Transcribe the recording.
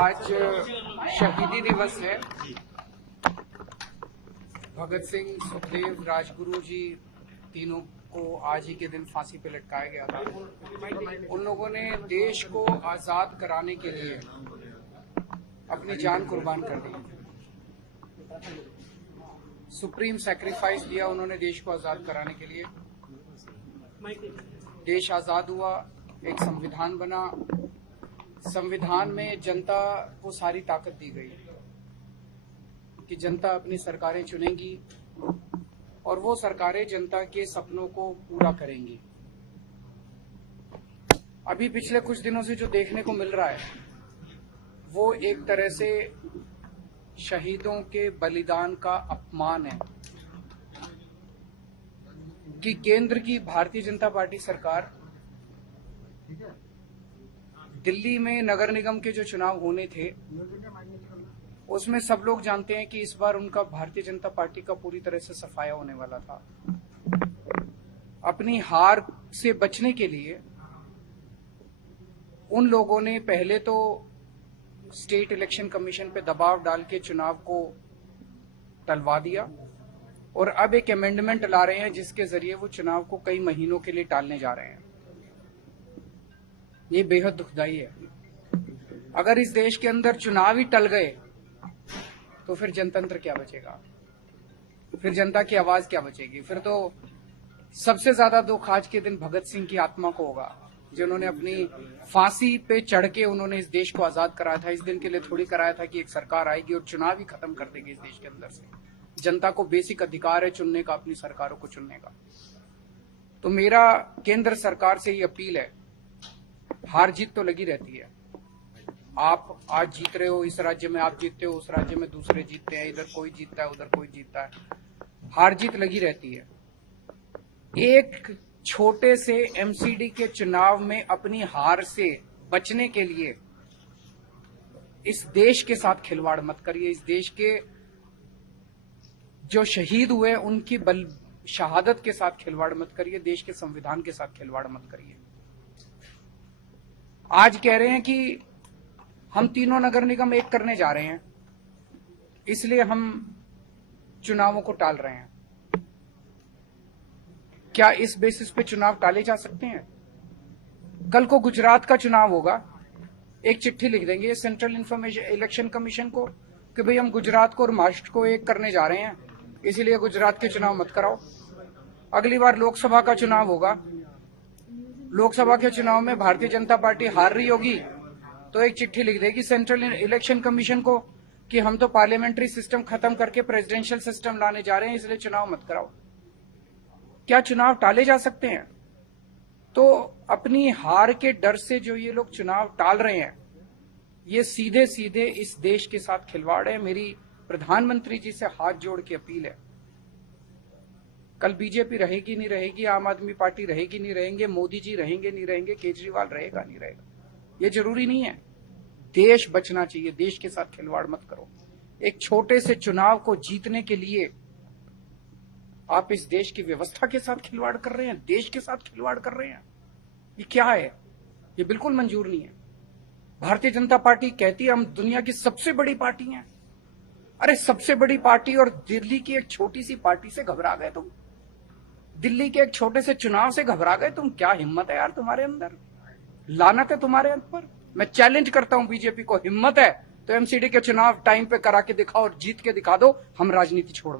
आज शहीदी दिवस है। भगत सिंह, सुखदेव, राजगुरु जी तीनों को आज ही के दिन फांसी पे लटकाया गया था। उन लोगों ने देश को आजाद कराने के लिए अपनी जान कुर्बान कर दी। सुप्रीम सैक्रिफाइस दिया उन्होंने देश को आजाद कराने के लिए। देश आजाद हुआ, एक संविधान बना। संविधान में जनता को सारी ताकत दी गई कि जनता अपनी सरकारें चुनेगी और वो सरकारें जनता के सपनों को पूरा करेंगी। अभी पिछले कुछ दिनों से जो देखने को मिल रहा है वो एक तरह से शहीदों के बलिदान का अपमान है कि केंद्र की भारतीय जनता पार्टी सरकार दिल्ली में नगर निगम के जो चुनाव होने थे उसमें सब लोग जानते हैं कि इस बार उनका भारतीय जनता पार्टी का पूरी तरह से सफाया होने वाला था। अपनी हार से बचने के लिए उन लोगों ने पहले तो स्टेट इलेक्शन कमीशन पे दबाव डाल के चुनाव को टलवा दिया और अब एक अमेंडमेंट ला रहे हैं जिसके जरिए वो चुनाव को कई महीनों के लिए टालने जा रहे हैं। ये बेहद दुखदाई है। अगर इस देश के अंदर चुनाव ही टल गए तो फिर जनतंत्र क्या बचेगा, फिर जनता की आवाज क्या बचेगी। फिर तो सबसे ज्यादा दुख आज के दिन भगत सिंह की आत्मा को होगा जिन्होंने अपनी फांसी पे चढ़ के उन्होंने इस देश को आजाद कराया था। इस दिन के लिए थोड़ी कराया था कि एक सरकार आएगी और चुनाव ही खत्म कर देगी इस देश के अंदर से। जनता को बेसिक अधिकार है चुनने का, अपनी सरकारों को चुनने का। तो मेरा केंद्र सरकार से ये अपील है, हार जीत तो लगी रहती है। आप आज जीत रहे हो, इस राज्य में आप जीतते हो, उस राज्य में दूसरे जीतते हैं, इधर कोई जीतता है, उधर कोई जीतता है। हार जीत लगी रहती है। एक छोटे से एमसीडी के चुनाव में अपनी हार से बचने के लिए इस देश के साथ खिलवाड़ मत करिए। इस देश के जो शहीद हुए उनकी शहादत के साथ खिलवाड़ मत करिए। देश के संविधान के साथ खिलवाड़ मत करिए। आज कह रहे हैं कि हम तीनों नगर निगम एक करने जा रहे हैं, इसलिए हम चुनावों को टाल रहे हैं। क्या इस बेसिस पे चुनाव टाले जा सकते हैं? कल को गुजरात का चुनाव होगा, एक चिट्ठी लिख देंगे सेंट्रल इलेक्शन कमीशन को कि भाई हम गुजरात को और महाराष्ट्र को एक करने जा रहे हैं, इसीलिए गुजरात के चुनाव मत कराओ। अगली बार लोकसभा का चुनाव होगा, लोकसभा के चुनाव में भारतीय जनता पार्टी हार रही होगी तो एक चिट्ठी लिख देगी सेंट्रल इलेक्शन कमीशन को कि हम तो पार्लियामेंट्री सिस्टम खत्म करके प्रेसिडेंशियल सिस्टम लाने जा रहे हैं, इसलिए चुनाव मत कराओ। क्या चुनाव टाले जा सकते हैं? तो अपनी हार के डर से जो ये लोग चुनाव टाल रहे हैं, ये सीधे सीधे इस देश के साथ खिलवाड़ है। मेरी प्रधानमंत्री जी से हाथ जोड़ के अपील है, कल बीजेपी रहेगी नहीं रहेगी, आम आदमी पार्टी रहेगी नहीं रहेंगे, मोदी जी रहेंगे नहीं रहेंगे, केजरीवाल रहेगा नहीं रहेगा, ये जरूरी नहीं है। देश बचना चाहिए, देश के साथ खिलवाड़ मत करो। एक छोटे से चुनाव को जीतने के लिए आप इस देश की व्यवस्था के साथ खिलवाड़ कर रहे हैं, देश के साथ खिलवाड़ कर रहे हैं। ये क्या है? ये बिल्कुल मंजूर नहीं है। भारतीय जनता पार्टी कहती है हम दुनिया की सबसे बड़ी पार्टी हैं। अरे सबसे बड़ी पार्टी और दिल्ली की एक छोटी सी पार्टी से घबरा गए तुम? दिल्ली के एक छोटे से चुनाव से घबरा गए तुम? क्या हिम्मत है यार तुम्हारे अंदर, लानत है तुम्हारे ऊपर। मैं चैलेंज करता हूं बीजेपी को, हिम्मत है तो एमसीडी के चुनाव टाइम पे करा के दिखाओ और जीत के दिखा दो, हम राजनीति छोड़ देंगे।